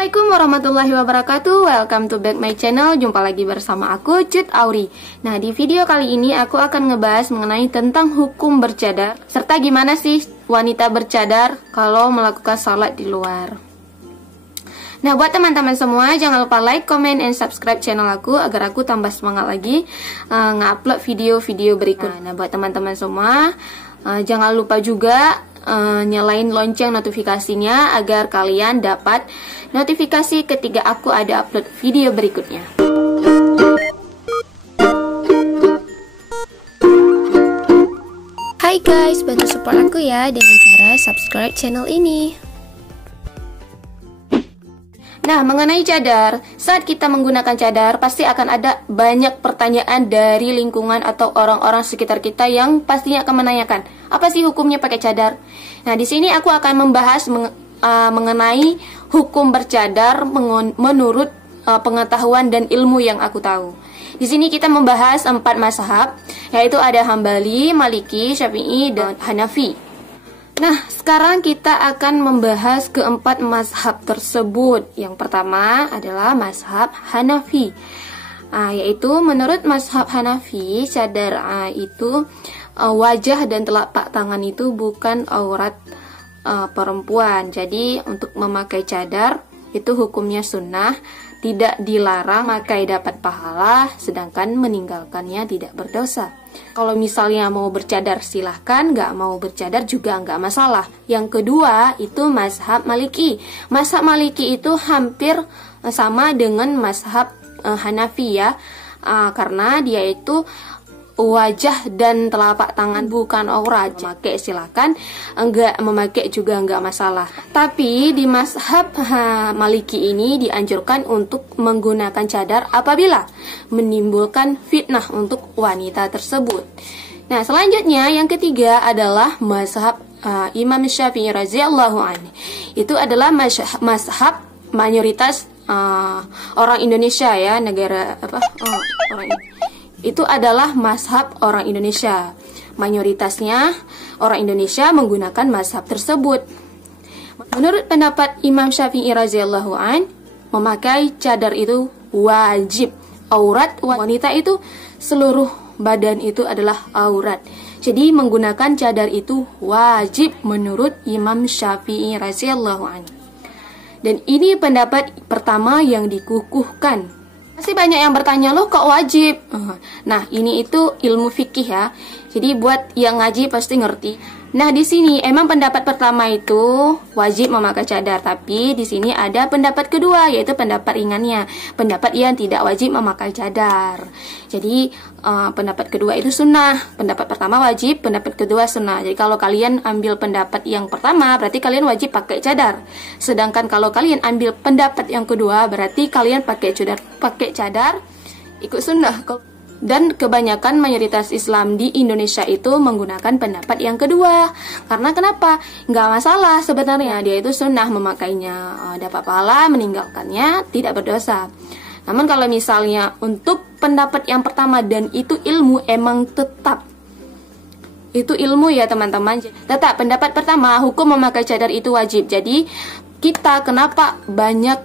Assalamualaikum warahmatullahi wabarakatuh. Welcome to back my channel. Jumpa lagi bersama aku, Cut Auri. Nah, di video kali ini aku akan ngebahas mengenai tentang hukum bercadar, serta gimana sih wanita bercadar kalau melakukan salat di luar. Nah, buat teman-teman semua, jangan lupa like, comment, and subscribe channel aku agar aku tambah semangat lagi nge-upload video-video berikut. Nah, buat teman-teman semua, jangan lupa juga nyalain lonceng notifikasinya agar kalian dapat notifikasi ketika aku ada upload video berikutnya. Hai guys, bantu support aku ya dengan cara subscribe channel ini. Nah, mengenai cadar, saat kita menggunakan cadar pasti akan ada banyak pertanyaan dari lingkungan atau orang-orang sekitar kita yang pastinya akan menanyakan, apa sih hukumnya pakai cadar? Nah, di sini aku akan membahas mengenai hukum bercadar menurut pengetahuan dan ilmu yang aku tahu. Di sini kita membahas 4 mazhab, yaitu ada Hambali, Maliki, Syafi'i, dan Hanafi. Nah, sekarang kita akan membahas keempat mazhab tersebut. Yang pertama adalah mazhab Hanafi, yaitu menurut mazhab Hanafi, cadar itu wajah dan telapak tangan itu bukan aurat perempuan. Jadi untuk memakai cadar itu hukumnya sunnah, tidak dilarang, memakai dapat pahala, sedangkan meninggalkannya tidak berdosa. Kalau misalnya mau bercadar silahkan, nggak mau bercadar juga nggak masalah. Yang kedua itu mazhab Maliki. Mazhab Maliki itu hampir sama dengan mazhab Hanafi ya, karena dia itu wajah dan telapak tangan bukan aurat. Memakai silakan, enggak memakai juga enggak masalah. Tapi di mazhab Maliki ini dianjurkan untuk menggunakan cadar apabila menimbulkan fitnah untuk wanita tersebut. Nah, selanjutnya yang ketiga adalah mazhab Imam Syafi'i radhiyallahu anhu. Itu adalah mazhab mayoritas orang Indonesia ya, negara apa? Itu adalah mazhab orang Indonesia. Mayoritasnya orang Indonesia menggunakan mazhab tersebut. Menurut pendapat Imam Syafi'i radhiyallahu an, memakai cadar itu wajib. Aurat wanita itu seluruh badan itu adalah aurat. Jadi menggunakan cadar itu wajib menurut Imam Syafi'i radhiyallahu an. Dan ini pendapat pertama yang dikukuhkan. Masih banyak yang bertanya, loh kok wajib? Nah, ini itu ilmu fikih ya. Jadi buat yang ngaji pasti ngerti. Nah, di sini emang pendapat pertama itu wajib memakai cadar, tapi di sini ada pendapat kedua, yaitu pendapat ringannya, pendapat yang tidak wajib memakai cadar. Jadi pendapat kedua itu sunnah. Pendapat pertama wajib, pendapat kedua sunnah. Jadi kalau kalian ambil pendapat yang pertama, berarti kalian wajib pakai cadar. Sedangkan kalau kalian ambil pendapat yang kedua, berarti kalian pakai cadar ikut sunnah. Dan kebanyakan mayoritas Islam di Indonesia itu menggunakan pendapat yang kedua. Karena kenapa? Nggak masalah sebenarnya, dia itu sunnah memakainya, dapat pahala, meninggalkannya tidak berdosa. Namun kalau misalnya untuk pendapat yang pertama dan itu ilmu, emang tetap itu ilmu ya teman-teman. Tetap pendapat pertama, hukum memakai cadar itu wajib. Jadi kita kenapa banyak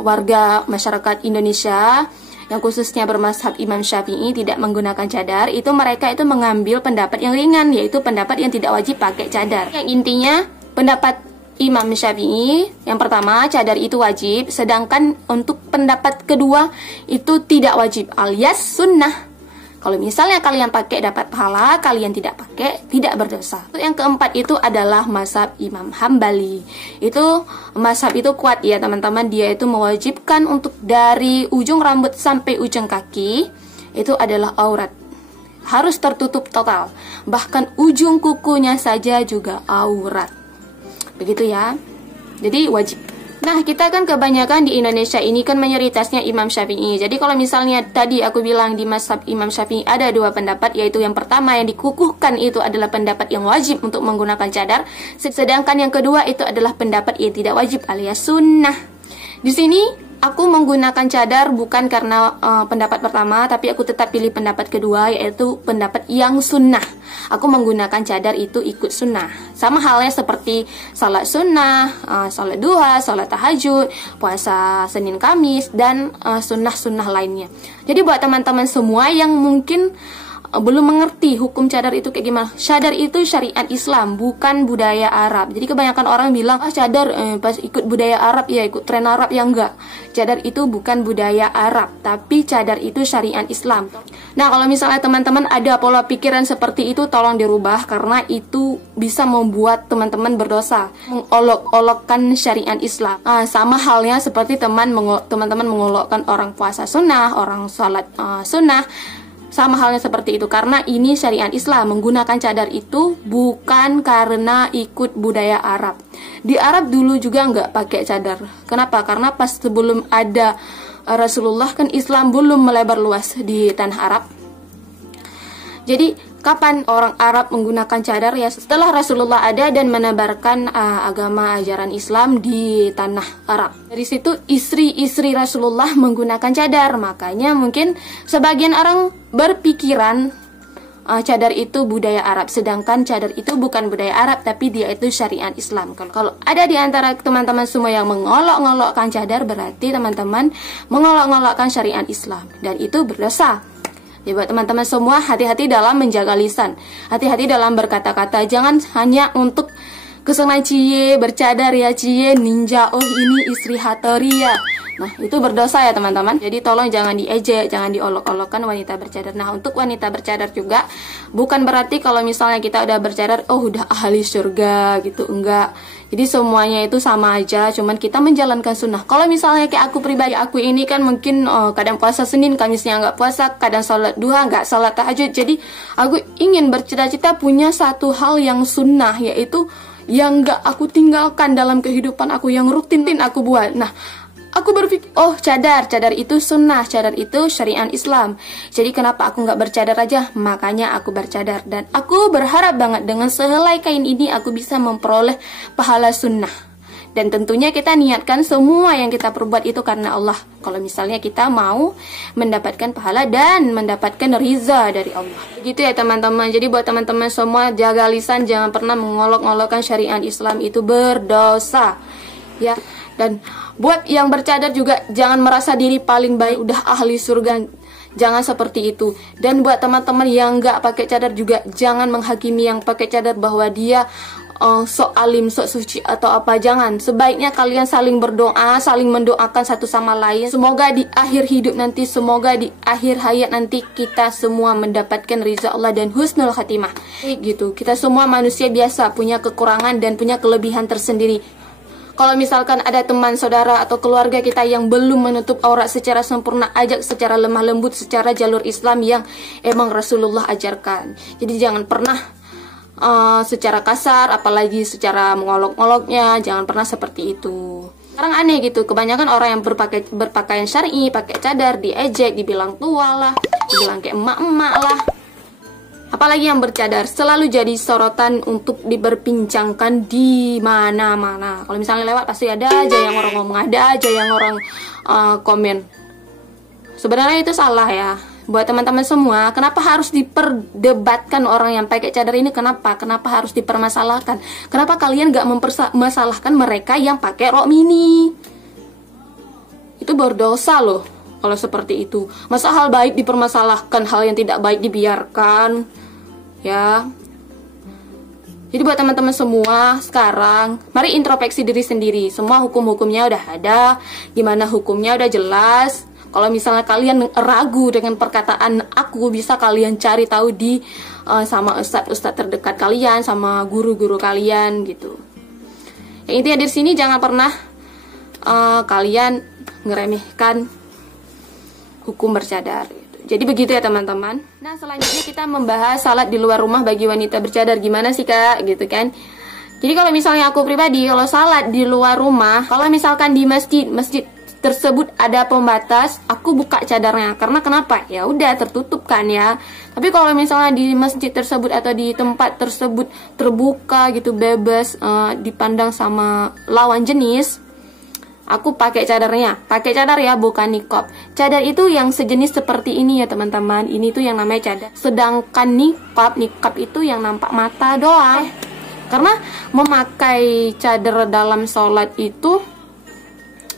warga masyarakat Indonesia yang khususnya bermazhab Imam Syafi'i tidak menggunakan cadar, itu mereka itu mengambil pendapat yang ringan, yaitu pendapat yang tidak wajib pakai cadar. Yang intinya pendapat Imam Syafi'i yang pertama, cadar itu wajib, sedangkan untuk pendapat kedua itu tidak wajib alias sunnah. Kalau misalnya kalian pakai dapat pahala, kalian tidak pakai tidak berdosa. Yang keempat itu adalah mazhab Imam Hambali. Itu mazhab itu kuat ya teman-teman, dia itu mewajibkan untuk dari ujung rambut sampai ujung kaki itu adalah aurat. Harus tertutup total. Bahkan ujung kukunya saja juga aurat. Begitu ya. Jadi wajib. Nah, kita kan kebanyakan di Indonesia ini kan mayoritasnya Imam Syafi'i. Jadi kalau misalnya tadi aku bilang di mazhab Imam Syafi'i ada 2 pendapat, yaitu yang pertama yang dikukuhkan itu adalah pendapat yang wajib untuk menggunakan cadar, sedangkan yang kedua itu adalah pendapat yang tidak wajib alias sunnah. Di sini aku menggunakan cadar bukan karena pendapat pertama, tapi aku tetap pilih pendapat kedua, yaitu pendapat yang sunnah. Aku menggunakan cadar itu ikut sunnah. Sama halnya seperti salat sunnah, salat duha, salat tahajud, puasa Senin Kamis, dan sunnah-sunnah lainnya. Jadi buat teman-teman semua yang mungkin belum mengerti hukum cadar itu kayak gimana. Cadar itu syariat Islam, bukan budaya Arab. Jadi kebanyakan orang bilang, cadar pas ikut budaya Arab, ya ikut tren Arab, ya enggak. Cadar itu bukan budaya Arab, tapi cadar itu syariat Islam. Nah, kalau misalnya teman-teman ada pola pikiran seperti itu, tolong dirubah, karena itu bisa membuat teman-teman berdosa, mengolok-olokkan syariat Islam. Sama halnya seperti teman-teman mengolokkan orang puasa sunnah, orang salat sunnah. Sama halnya seperti itu, karena ini syariat Islam. Menggunakan cadar itu bukan karena ikut budaya Arab. Di Arab dulu juga nggak pakai cadar. Kenapa? Karena pas sebelum ada Rasulullah kan Islam belum melebar luas di tanah Arab. Jadi kapan orang Arab menggunakan cadar? Ya setelah Rasulullah ada dan menebarkan agama ajaran Islam di tanah Arab. Dari situ istri-istri Rasulullah menggunakan cadar. Makanya mungkin sebagian orang berpikiran cadar itu budaya Arab, sedangkan cadar itu bukan budaya Arab, tapi dia itu syariat Islam. Kalau ada di antara teman-teman semua yang mengolok-olokkan cadar, berarti teman-teman mengolok-olokkan syariat Islam, dan itu berdosa. Ya, buat teman-teman semua, hati-hati dalam menjaga lisan, hati-hati dalam berkata-kata. Jangan hanya untuk kesenangan cie, bercadar ya cie, ninja, oh ini istri Hattori ya. Nah, itu berdosa ya teman-teman. Jadi tolong jangan diejek, jangan diolok-olokkan wanita bercadar. Nah, untuk wanita bercadar juga bukan berarti kalau misalnya kita udah bercadar, oh udah ahli surga gitu, enggak. Jadi semuanya itu sama aja, cuman kita menjalankan sunnah. Kalau misalnya kayak aku pribadi, aku ini kan mungkin kadang puasa Senin, Kamisnya nggak puasa, kadang sholat duha, nggak sholat tahajud. Jadi aku ingin bercita-cita punya satu hal yang sunnah, yaitu yang nggak aku tinggalkan dalam kehidupan aku, yang rutin aku buat. Nah, aku berpikir, oh cadar itu sunnah, cadar itu syariat Islam. Jadi kenapa aku nggak bercadar aja? Makanya aku bercadar. Dan aku berharap banget dengan sehelai kain ini aku bisa memperoleh pahala sunnah. Dan tentunya kita niatkan semua yang kita perbuat itu karena Allah. Kalau misalnya kita mau mendapatkan pahala dan mendapatkan riza dari Allah. Gitu ya teman-teman. Jadi buat teman-teman semua, jaga lisan, jangan pernah mengolok-olokkan syariat Islam, itu berdosa. Ya. Dan buat yang bercadar juga jangan merasa diri paling baik, udah ahli surga. Jangan seperti itu. Dan buat teman-teman yang nggak pakai cadar juga jangan menghakimi yang pakai cadar bahwa dia sok alim, sok suci atau apa. Jangan. Sebaiknya kalian saling berdoa, saling mendoakan satu sama lain. Semoga di akhir hidup nanti, semoga di akhir hayat nanti kita semua mendapatkan ridha Allah dan husnul khatimah. Gitu. Kita semua manusia biasa, punya kekurangan dan punya kelebihan tersendiri. Kalau misalkan ada teman, saudara, atau keluarga kita yang belum menutup aurat secara sempurna, ajak secara lemah lembut, secara jalur Islam yang emang Rasulullah ajarkan. Jadi jangan pernah secara kasar, apalagi secara mengolok-oloknya, jangan pernah seperti itu. Sekarang aneh gitu, kebanyakan orang yang berpakaian syar'i, pakai cadar, diejek, dibilang tua lah, dibilang kayak emak-emak lah. Apalagi yang bercadar selalu jadi sorotan untuk diperbincangkan di mana-mana. Kalau misalnya lewat pasti ada aja yang orang ngomong, ada aja yang orang komen. Sebenarnya itu salah ya. Buat teman-teman semua, kenapa harus diperdebatkan orang yang pakai cadar ini? Kenapa harus dipermasalahkan? Kenapa kalian gak mempermasalahkan mereka yang pakai rok mini? Itu berdosa loh kalau seperti itu. Masa hal baik dipermasalahkan, hal yang tidak baik dibiarkan? Ya. Jadi buat teman-teman semua, sekarang mari introspeksi diri sendiri. Semua hukum-hukumnya udah ada, gimana hukumnya udah jelas. Kalau misalnya kalian ragu dengan perkataan aku, bisa kalian cari tahu di sama ustadz terdekat kalian, sama guru-guru kalian gitu. Yang intinya di sini jangan pernah kalian ngeremehkan hukum bercadar. Jadi begitu ya teman-teman. Nah, selanjutnya kita membahas salat di luar rumah bagi wanita bercadar. Gimana sih kak? Gitu kan. Jadi kalau misalnya aku pribadi, kalau salat di luar rumah, kalau misalkan di masjid tersebut ada pembatas, aku buka cadarnya. Karena kenapa? Ya udah tertutup kan ya. Tapi kalau misalnya di masjid tersebut atau di tempat tersebut terbuka gitu, bebas dipandang sama lawan jenis, Aku pakai cadarnya. Pakai cadar ya, bukan niqab. Cadar itu yang sejenis seperti ini ya teman-teman. Ini tuh yang namanya cadar. Sedangkan niqab itu yang nampak mata doang. Karena memakai cadar dalam sholat itu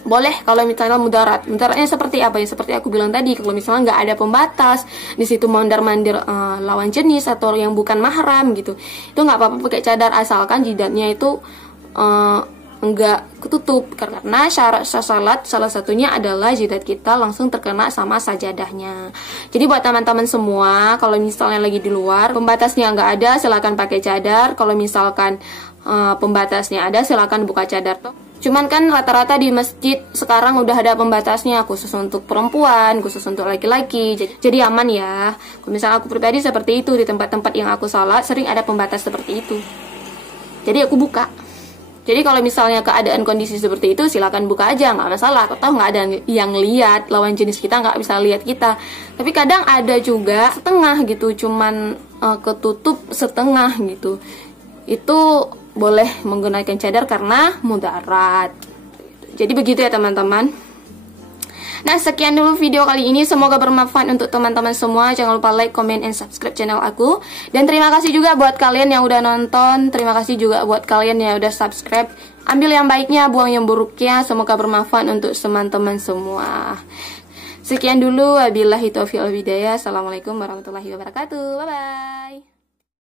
boleh kalau misalnya mudarat. Mudaratnya seperti apa ya? Seperti aku bilang tadi, kalau misalnya nggak ada pembatas, di situ mondar-mandir lawan jenis atau yang bukan mahram gitu, itu nggak apa-apa pakai cadar asalkan jidatnya itu enggak ketutup. Karena syarat salat salah satunya adalah jidat kita langsung terkena sama sajadahnya. Jadi buat teman-teman semua, kalau misalnya lagi di luar pembatasnya nggak ada, silakan pakai cadar. Kalau misalkan pembatasnya ada, silakan buka cadar tuh. Cuman kan rata-rata di masjid sekarang udah ada pembatasnya, khusus untuk perempuan, khusus untuk laki-laki. Jadi aman ya. Kalau misalnya aku pribadi seperti itu, di tempat-tempat yang aku salat sering ada pembatas seperti itu. Jadi aku buka. Jadi kalau misalnya keadaan kondisi seperti itu, silakan buka aja, nggak masalah. Atau nggak ada yang lihat, lawan jenis kita nggak bisa lihat kita. Tapi kadang ada juga setengah gitu, cuman ketutup setengah gitu. Itu boleh menggunakan cadar karena mudarat. Jadi begitu ya teman-teman. Nah, sekian dulu video kali ini. Semoga bermanfaat untuk teman-teman semua. Jangan lupa like, comment, and subscribe channel aku. Dan terima kasih juga buat kalian yang udah nonton. Terima kasih juga buat kalian yang udah subscribe. Ambil yang baiknya, buang yang buruknya. Semoga bermanfaat untuk teman-teman semua. Sekian dulu. Wabillahi taufiq wal hidayah. Assalamualaikum warahmatullahi wabarakatuh. Bye-bye.